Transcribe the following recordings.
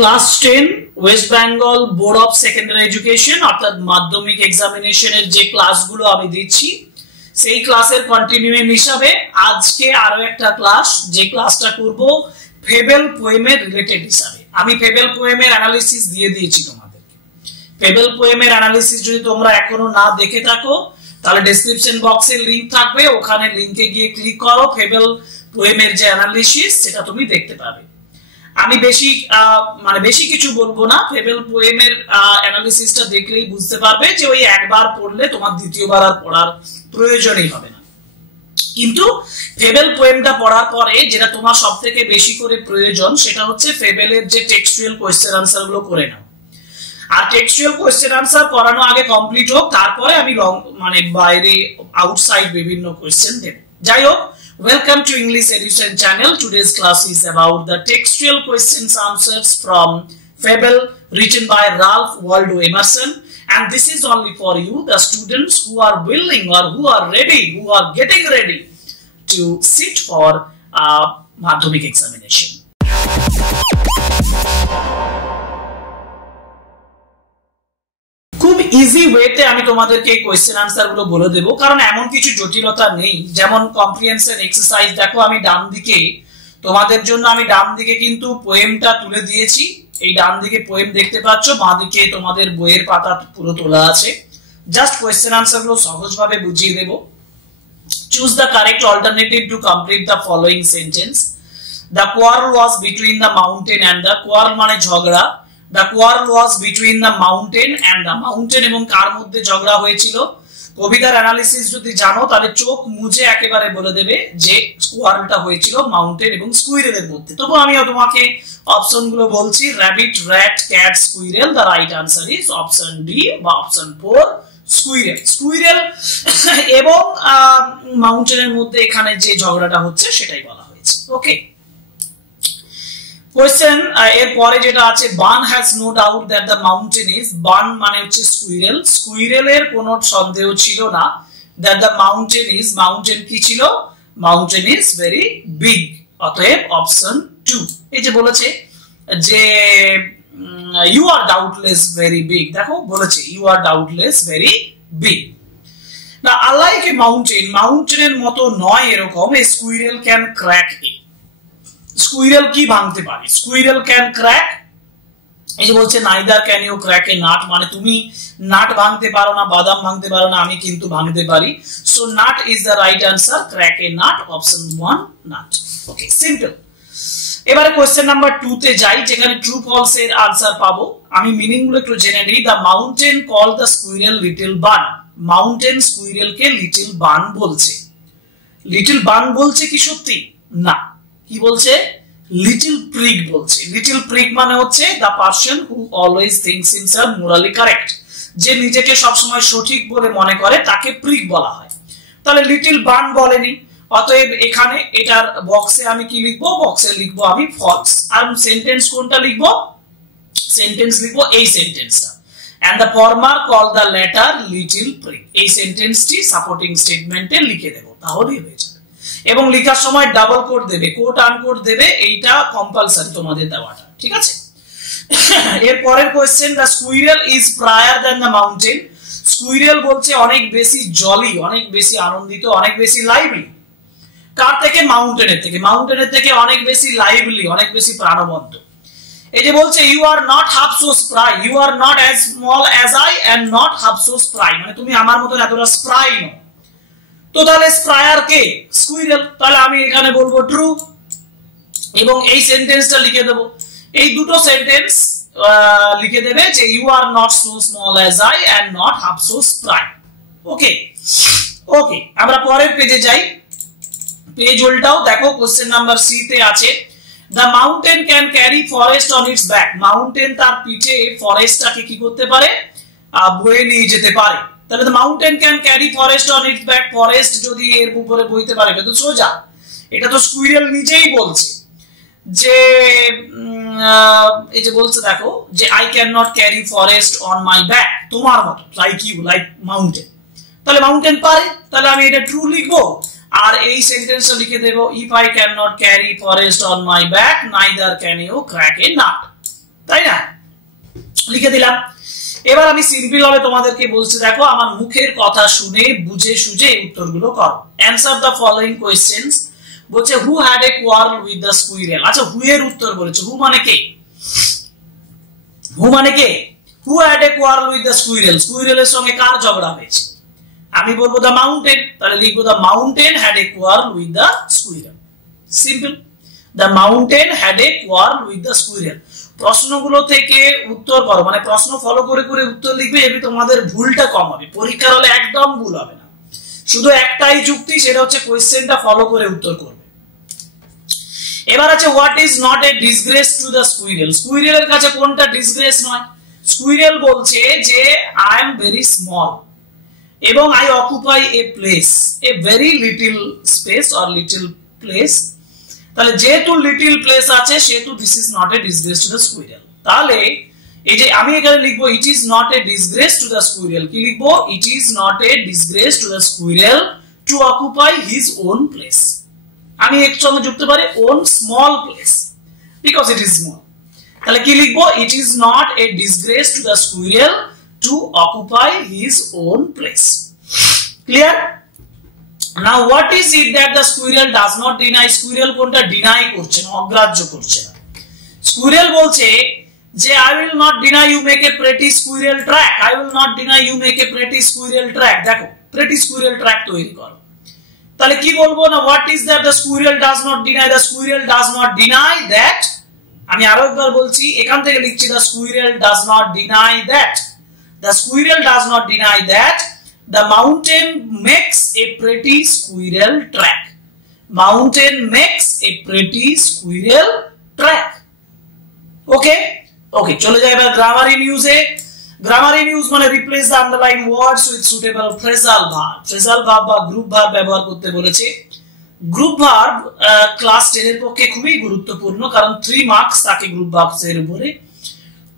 Class 10 West Bengal board of secondary education অর্থাৎ মাধ্যমিক এক্সামিনেশনের যে ক্লাসগুলো আমি দিচ্ছি সেই ক্লাসের কন্টিনিউয়েশন হিসাবে আজকে আরো একটা ক্লাস যে ক্লাসটা করব ফেবেল পোয়েমের রিলেটেড হিসাবে। আমি ফেবেল পোয়েমের অ্যানালিসিস দিয়ে দিয়েছি তোমাদেরকে। ফেবেল পোয়েমের অ্যানালিসিস যদি তোমরা এখনো না দেখে থাকো তাহলে ডেসক্রিপশন বক্সে লিংক থাকবে, ওখানে লিংকে গিয়ে ক্লিক করো, ফেবেল পোয়েমের যে অ্যানালিসিস সেটা তুমি দেখতে পাবে। আমি বেশি কিছু বলবো না, ফেবেল পোয়েমের অ্যানালিসিসটা দেখলেই বুঝতে পারবে যে ওই একবার পড়লে তোমার দ্বিতীয়বার আর পড়ার প্রয়োজনই হবে না। কিন্তু ফেবেল পোয়েমটা পড়ার পরে যেটা তোমার সবথেকে বেশি করে প্রয়োজন সেটা হচ্ছে ফেবেলের যে টেক্সচুয়াল কোয়েশ্চেন আনসার গুলো করে নাও। আর টেক্সচুয়াল কোয়েশ্চেন আনসার করানো আগে কমপ্লিট হোক, তারপরে আমি বাইরে আউটসাইড বিভিন্ন কোয়েশ্চেন দেব। যাই হোক, welcome to English Education channel. Today's class is about the textual questions answers from Fable written by Ralph Waldo Emerson, and this is only for you, the students who are willing or who are ready, who are getting ready to sit for madhyamik examination. খুব easy ওয়েতে আমি তোমাদেরকে এই question answer গুলো বলে দেব, কারণ এমন কিছু জটিলতা নেই। যেমন কম্প্রিহেনশন এক্সারসাইজ দেখো, আমি ডান দিকে তোমাদের জন্য কিন্তু পোয়েমটা তুলে দিয়েছি। এই ডান দিকে পোয়েম দেখতে পাচ্ছ, বাঁ দিকে তোমাদের বইয়ের পাতা পুরো তোলা আছে। জাস্ট কোশ্চেন আনসার গুলো সহজভাবে বুঝিয়ে দেব। Choose the correct alternative to complete the following sentence. The quarrel was between the mountain and the quarrel মানে ঝগড়া। The quarrel was between the mountain and the mountain এবং কার মধ্যে ঝগড়া হয়েছিল। কবিতার অ্যানালিসিস যদি জানো তাহলে চোখ মুজে একেবারে বলে দেবে যে কোয়ারলটা হয়েছিল মাউন্টেন এবং স্কুইরেলের মধ্যে। তবু আমি তোমাকে অপশনগুলো বলছি, rabbit, rat, cat, squirrel. The right answer is option D বা অপশন 4, স্কুইরেল। স্কুইরেল এবং মাউন্টেনের মধ্যে এখানে যে ঝগড়াটা হচ্ছে সেটাই বলা হয়েছে। ওকে, কোশ্চেন এর পরে যেটা আছে, bun has no doubt that the mountain is, bun মানে হচ্ছে স্কুইরেল, স্কুইরেলের কোনো সন্দেহ ছিল না that the mountain is, mountain কি ছিল, মাউন্টেন ইজ ভেরি বিগ। অতএব অপশন 2। এই যে বলেছে যে you are doubtless very big, দেখো বলেছে you are doubtless very big. না, আনলাইক এ মাউন্টেন, মাউন্টেনের মতো নয় এরকম, a squirrel can crack it. Squirrel কি ভাঙতে পারে, স্কুইরেল ক্যান ক্র্যাক। এই যে বলছে neither can you crack a nut, মানে তুমি নাট ভাঙতে পারো না, বাদাম ভাঙতে পারো না, আমি কিন্তু ভাঙতে পারি। So nut is the right answer, crack a nut, option 1 nut. Okay, simple. এবারে কোশ্চেন নাম্বার 2 তে যাই, যেখানে ট্রু ফলস এর আনসার পাবো। আমি মিনিং গুলো একটু জেনে নিই। The mountain call the squirrel little bun, মাউন্টেন স্কুইরেলকে লিটল বান বলছে। লিটল বান বলছে কি সত্যি? না, কি বলছে? লিটল প্রিগ বলছে। লিটল প্রিগ মানে হচ্ছে the person who always thinks himself morally correct, যে নিজেকে সবসময় সঠিক বলে মনে করে তাকে প্রিগ বলা হয়। তাহলে লিটল বান বলেনি, অতএব এখানে এটার বক্সে আমি কি লিখবো, বক্সে লিখবো আমি ফলস। আর সেন্টেন্স কোনটা লিখবো, সেন্টেন্স লিখবো এই সেন্টেন্সটা, and the former call the latter little prig। এই সেন্টেন্সটি সাপোর্টিং স্টেটমেন্টে লিখে দেব, তাহলেই হয়ে যাবে। এবং লেখার সময় ডাবল কোট দেবে, কোট আনকোট দেবে, এইটা কম্পালসারি তোমাদের দেওয়াটা, ঠিক আছে? এর পরের question, the squirrel is prior than the mountain. Squirrel বলছে অনেক বেশি জলি, অনেক বেশি আনন্দিত, অনেক বেশি লাইভলি। কার থেকে? মাউন্টেনের থেকে। মাউন্টেনের থেকে অনেক বেশি লাইভলি, অনেক বেশি প্রাণবন্ত। এই যে বলছে you are not half so spry, you are not as small as I and not half so spry, মানে তুমি আমার মতন এতটা স্প্রাই নও। তো তাহলে স্প্রায়ার কে? স্কুইরেল। তাহলে আমি এখানে বলবো ট্রু এবং এই সেন্টেন্সটা লিখে দেব। এই দুটো সেন্টেন্স লিখে দেবে যে you are not so small as I and not half so spry. Okay okay, আমরা পরের পেজে যাই। পেজ উল্টাও, দেখো কোশ্চেন নাম্বার সি তে আছে, the mountain can carry forest on it's back. Mountain তার পিঠে ফরেস্টটাকে কি করতে পারে? বয়ে নিয়ে যেতে পারে। তাহলে the mountain can carry forest on it's back, forest যদি এর উপরে বইতে পারে, এটা তো সোজা। এটা তো স্কুইরেল নিজেই বলছে যে এই যে বলছে দেখো যে I can not carry forest on my back, তোমার মতো, লাইক ইউ, লাইক মাউন্টেন। তাহলে মাউন্টেন পারে, তাহলে আমি এটা ট্রু লিখবো। আর এই সেন্টেন্সটা লিখে দেব, if I can not carry forest on my back neither can you crack a nut. তাই না? লিখে দিলাম। এবার আমি সিম্পল ভাবে তোমাদেরকে বলছি, দেখো আমার মুখের কথা শুনে বুঝে সুঝে উত্তরগুলো করো। Answer the following questions. বলছে who had a quarrel with the squirrel. আচ্ছা, হু এর উত্তর বলেছে, হু মানে কে? হু মানে কে? Who had a quarrel with the squirrel, স্কুইরেলের সঙ্গে কার ঝগড়া হয়েছে? আমি বলবো দ্য মাউন্টেন, তাহলে লিখবো the mountain had a quarrel with the squirrel. Simple, the mountain had a quarrel with the squirrel. প্রশ্নগুলো থেকে উত্তর করো, মানে প্রশ্ন ফলো করে করে উত্তর লিখবে, এতে তোমাদের ভুলটা কম হবে। পরীক্ষার হলে একদম ভুল হবে না, শুধু একটাই যুক্তি, সেটা হচ্ছে কোয়েশ্চেনটা ফলো করে উত্তর করবে। এবার আছে what is not a disgrace to the squirrel. স্কুইরেলের কাছে কোনটা ডিসগ্রেস নয়? স্কুইরেল বলছে যে আই এম ভেরি স্মল এবং I occupy a place, a very little space or little place. তাহলে যেহেতু লিটল প্লেস আছে সেহেতু this is not a disgrace to the squirrel. তাহলে এই যে আমি এখানে লিখবো it is not a disgrace to the squirrel, কি লিখবো? It is not a disgrace to the squirrel to occupy his own place. আমি এর সঙ্গে যুক্ত পারি own small place, because it is small. তাহলে কি লিখবো? It is not a disgrace to the squirrel to occupy his own place. Clear? Now what is it that the squirrel does not deny? Squirrel কোনটা deny করছে না, অগ্রাহ্য করছে না। Squirrel বলছে যে I will not deny you make a pretty squirrel track, I will not deny you make a pretty squirrel track। দেখো pretty squirrel track তৈরি করো। তাহলে কি বলবো না, what is that the squirrel does not deny? The squirrel does not deny that। আমি আরো একবার বলছি, এখান থেকে লিখছি the squirrel does not deny that, the squirrel does not deny that the mountain makes a pretty squirrel track, mountain makes a pretty squirrel track। ওকে ওকে, চলে যাই এবার গ্রামার ইন ইউজে। গ্রামার ইন ইউজ মানে replace the underline words with suitable phrasal verb. Phrasal verb বা group verb ব্যবহার করতে বলেছে। Group verb class 10 এর পক্ষে খুবই গুরুত্বপূর্ণ, কারণ 3 মার্কস থাকে গ্রুপ ভার্বস এর উপরে।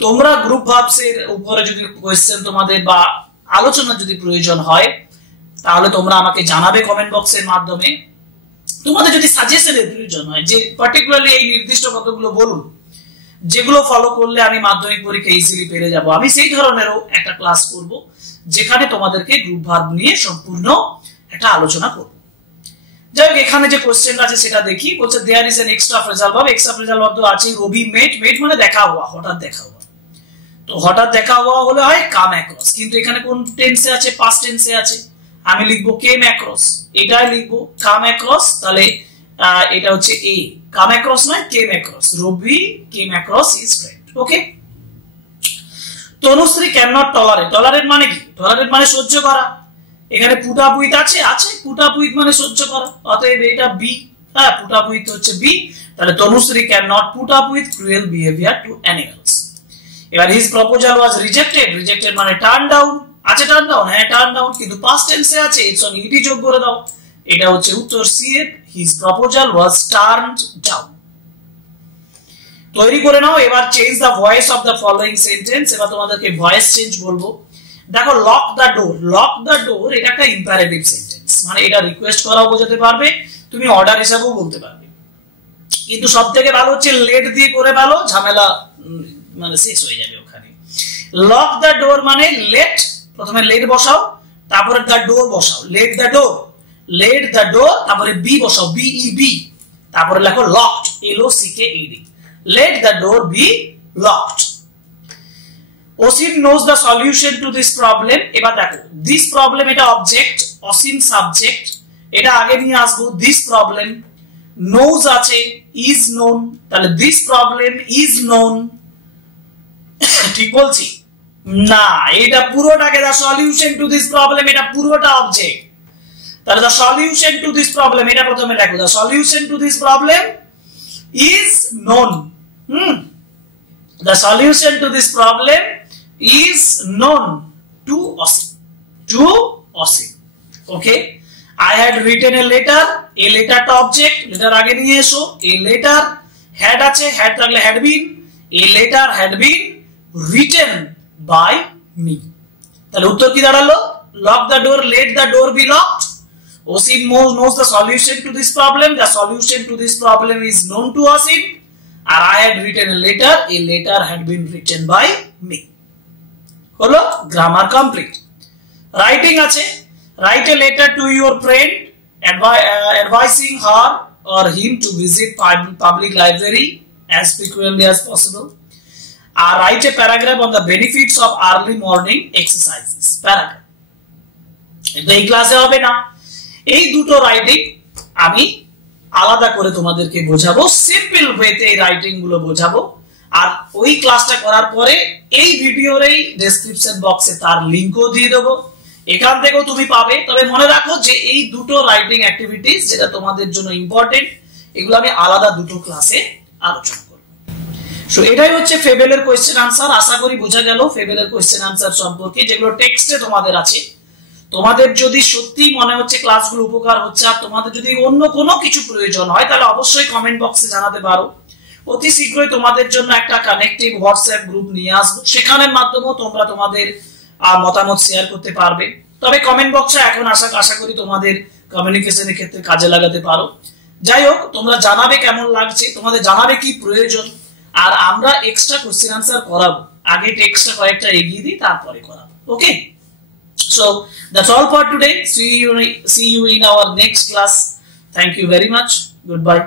তোমরা গ্রুপ ভার্বস এর উপরে যদি কোশ্চেন তোমাদের বা আলোচনা যদি প্রয়োজন হয় তাহলে তোমরা আমাকে জানাবে কমেন্ট বক্সের মাধ্যমে। তোমাদের যদি সাজেশনের প্রয়োজন হয় যে পার্টিকুলারলি এই নির্দিষ্ট কতগুলো বলুন যেগুলো ফলো করলে আমি মাধ্যমিক পরীক্ষা ইজিলি পেরে যাব, আমি সেই ধরনেরও একটা ক্লাস করব যেখানে তোমাদেরকে গ্রুপ ভার্ব নিয়ে সম্পূর্ণ একটা আলোচনা করব। যাই হোক, এখানে যে কোশ্চেন আছে সেটা দেখি। বলছে there is an extra phrasal verb. Extra phrasal verb তো আছে রবি মেট, মেট মানে দেখা হওয়া, হঠাৎ দেখা হওয়া। তো হঠাৎ দেখা হওয়া হলে হয় কাম অ্যাক্রস, কিন্তু এখানে কোন টেন্সে আছে? পাস্ট টেন্সে আছে। আমি লিখবো কেম অ্যাক্রস, এটাই লিখবো কাম অ্যাক্রস। তাহলে এটা হচ্ছে এ, কাম অ্যাক্রস নয় came across. Rabi came across his friend. Okay. Tanushree can not tolerate. Tolerate মানে কি? টলারেট মানে সহ্য করা। এখানে পুট আপ উইথ আছে, আছে পুট আপ উইথ মানে সহ্য করা, অতএব এটা বি। হ্যাঁ, পুট আপ উইথ হচ্ছে বি। তাহলে Tanushree can not put up with cruel behaviour to animals. এবার his proposal was rejected. Rejected মানে টার্ন ডাউন। আছে টার্ন ডাউন? হ্যাঁ টার্ন ডাউন, কিন্তু পাস্ট টেন্সে আছে, এর সঙ্গে ইডি যোগ করে দাও। এটা হচ্ছে উত্তর সি এর, হিজ প্রপোজাল ওয়াজ টার্নড ডাউন। তৈরি করে নাও। এবার change the voice of the following sentence. এবার তোমাদেরকে ভয়েস চেঞ্জ বলবো। দেখো lock the door, lock the door এটা একটা ইম্পারেটিভ সেন্টেন্স, মানে এটা রিকোয়েস্ট করাও বোঝাতে পারবে, তুমি অর্ডার হিসাবেও বলতে পারবে। কিন্তু সবথেকে ভালো হচ্ছে লেট দিয়ে করে ভালো, ঝামেলা মানে শেষ হয়ে যাবে ওখানে। লক দ্য ডোর মানে লেট, প্রথমে লেট বসাও, তারপরে দ্য ডোর বসাও। Let the door, let the door, তারপরে বি বসাও, বি ই বি, তারপরে লেখো locked, L O C K E D. Let the door be locked. Asim knows the solution to this problem। এবার দেখো this problem এটা object, অসীম subject, এটা আগে নিয়ে আসবো। this problem knows আছে, is known, তাহলে this problem is known। ঠিক বলছি না? এটা পুরোটাকে the solution to this problem, এটা পুরোটা অবজেক্ট। তাহলে the solution to this problem এটা প্রথমে লেখো, the solution to this problem is known। the solution to this problem is known to Osim, to Osim। Okay, I had written a letter, a letter টা object, letter আগে নিয়ে এসো। a letter had আছে, had থাকলে had been, a letter had been written by me। তাহলে উত্তর কি দাঁড়ালো? lock the door, let the door be locked। Osim knows the solution to this problem, the solution to this problem is known to Osim। আর I had written a letter had been written by me. হলো grammar complete. Writing আছে, write a letter to your friend advising her or him to visit public library as frequently as possible. Write a paragraph on the benefits of early morning exercises. Paragraph এই ক্লাসে হবে না, এই দুটো writing আমি আলাদা করে তোমাদেরকে বোঝাবো, সিম্পল ওয়েতে এই রাইটিং গুলো বোঝাবো। আর ওই ক্লাসটা করার পরে এই ভিডিওর এই ডেসক্রিপশন বক্সে তার লিংকও দিয়ে দেবো, এখান থেকেও তুমি পাবে। তবে মনে রাখো যে এই দুটো রাইটিং অ্যাক্টিভিটিস যেটা তোমাদের জন্য ইম্পর্টেন্ট, এগুলো আমি আলাদা দুটো ক্লাসে আলোচনা করব। সো এটাই হচ্ছে ফেবেলের কোয়েশ্চেন আনসার। আশা করি বোঝা গেল ফেবেলের কোয়েশ্চেন আনসার সম্পর্কে, যেগুলো টেক্সটে তোমাদের আছে। তোমাদের যদি সত্যি মনে হচ্ছে ক্লাসগুলো উপকার হচ্ছে আর তোমাদের যদি অন্য কোনো কিছু প্রয়োজন হয় তাহলে অবশ্যই কমেন্ট বক্সে জানাতে পারো। অতি শীঘ্রই তোমাদের জন্য একটা কানেক্টিভ হোয়াটসঅ্যাপ গ্রুপ নিয়ে আসবো, সেখানের মাধ্যমেও তোমরা তোমাদের মতামত শেয়ার করতে পারবে। তবে কমেন্ট বক্সে এখন আশা করি তোমাদের কমিউনিকেশনের ক্ষেত্রে কাজে লাগাতে পারো। যাই হোক, তোমরা জানাবে কেমন লাগছে, তোমাদের জানাবে কি প্রয়োজন, আর আমরা এক্সট্রা কোশ্চেন আনসার করাবো। আগে টেক্সটটা কয়েকটা এগিয়ে দিই, তারপরে করাবো। ওকে, so that's all for today. See you in our next class. Thank you very much. Goodbye.